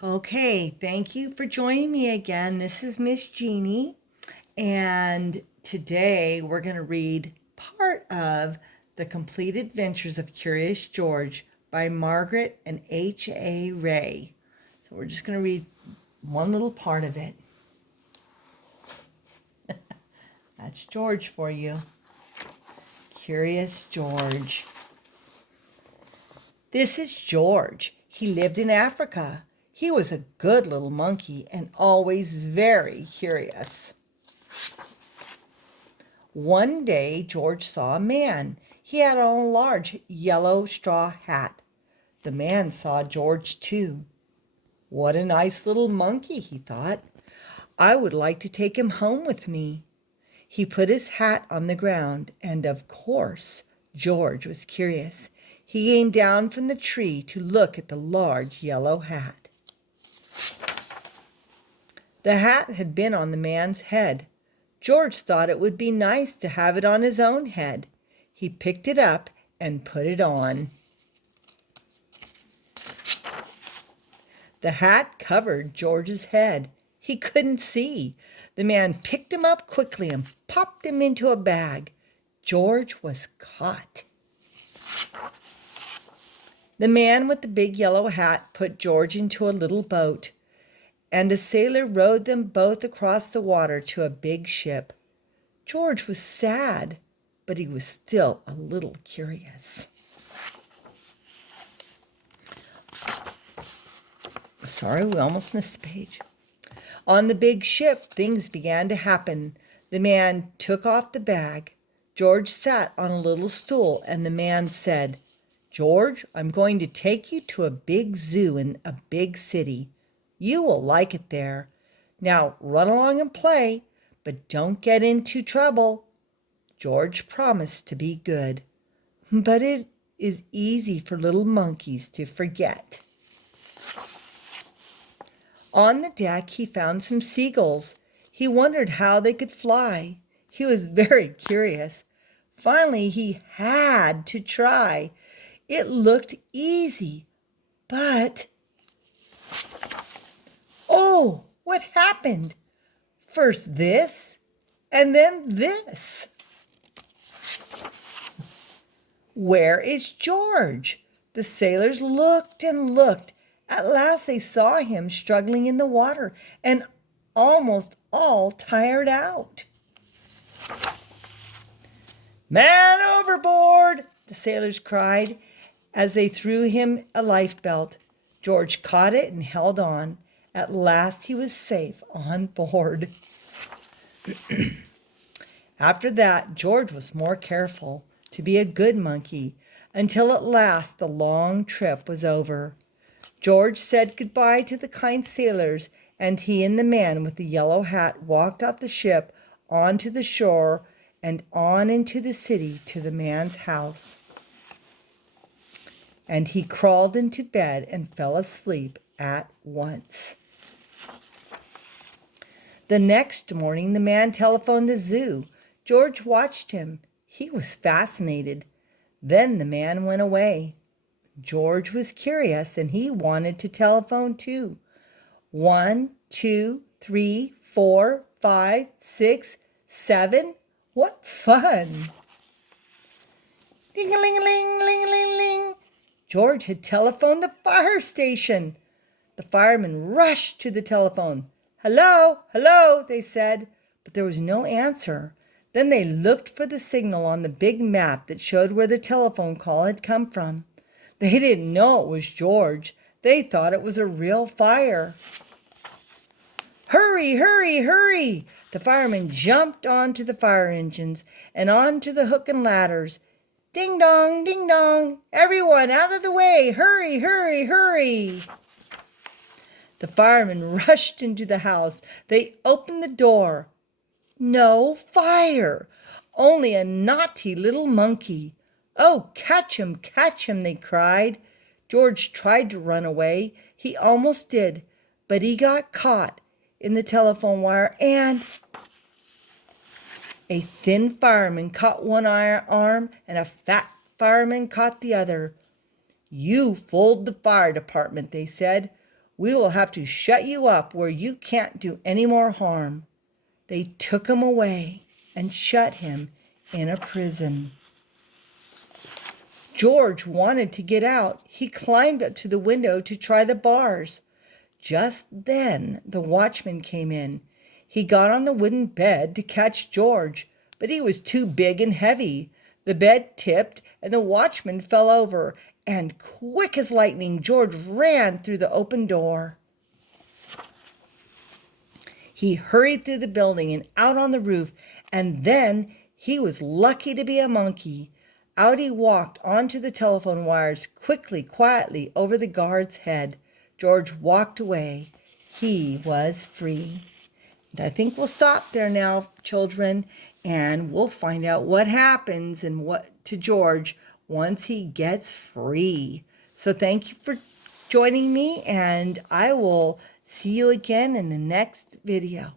Okay, thank you for joining me again. This is Miss Jeannie, and today we're going to read part of The Complete Adventures of Curious George by Margaret and H.A. Ray. So we're just going to read one little part of it. That's George for you. Curious George. This is George. He lived in Africa. He was a good little monkey and always very curious. One day, George saw a man. He had on a large yellow straw hat. The man saw George too. What a nice little monkey, he thought. I would like to take him home with me. He put his hat on the ground, and of course, George was curious. He came down from the tree to look at the large yellow hat. The hat had been on the man's head. George thought it would be nice to have it on his own head. He picked it up and put it on. The hat covered George's head. He couldn't see. The man picked him up quickly and popped him into a bag. George was caught. The man with the big yellow hat put George into a little boat, and a sailor rowed them both across the water to a big ship. George was sad, but he was still a little curious. Sorry, we almost missed a page. On the big ship, things began to happen. The man took off the bag. George sat on a little stool, and the man said, "George, I'm going to take you to a big zoo in a big city. You will like it there. Now run along and play, but don't get into trouble." George promised to be good. But it is easy for little monkeys to forget. On the deck, he found some seagulls. He wondered how they could fly. He was very curious. Finally, he had to try. It looked easy, but... Oh, what happened? First this, and then this. Where is George? The sailors looked and looked. At last they saw him struggling in the water and almost all tired out. "Man overboard!" the sailors cried as they threw him a lifebelt. George caught it and held on. At last he was safe on board. After that, George was more careful to be a good monkey until at last the long trip was over. George said goodbye to the kind sailors, and he and the man with the yellow hat walked off the ship onto the shore and on into the city to the man's house. And he crawled into bed and fell asleep at once. The next morning, the man telephoned the zoo. George watched him. He was fascinated. Then the man went away. George was curious, and he wanted to telephone too. 1, 2, 3, 4, 5, 6, 7. What fun! Ding-a-ling-a-ling, ling-a-ling-ling. George had telephoned the fire station. The firemen rushed to the telephone. "Hello, hello," they said, but there was no answer. Then they looked for the signal on the big map that showed where the telephone call had come from. They didn't know it was George. They thought it was a real fire. "Hurry, hurry, hurry!" The firemen jumped onto the fire engines and onto the hook and ladders. "Ding dong, ding dong! Everyone out of the way! Hurry, hurry, hurry!" The firemen rushed into the house. They opened the door. No fire! Only a naughty little monkey. "Oh, catch him, they cried. George tried to run away. He almost did, but he got caught in the telephone wire, and a thin fireman caught one arm and a fat fireman caught the other. "You fooled the fire department," they said. We will have to shut you up where you can't do any more harm." They took him away and shut him in a prison. George wanted to get out. He climbed up to the window to try the bars. Just then the watchman came in. He got on the wooden bed to catch George, but he was too big and heavy. The bed tipped and the watchman fell over, and quick as lightning, George ran through the open door. He hurried through the building and out on the roof, and then he was lucky to be a monkey. Out he walked onto the telephone wires, quickly, quietly, over the guard's head. George walked away. He was free. And I think we'll stop there now, children, and we'll find out what happens and what to George once he gets free. So thank you for joining me, and I will see you again in the next video.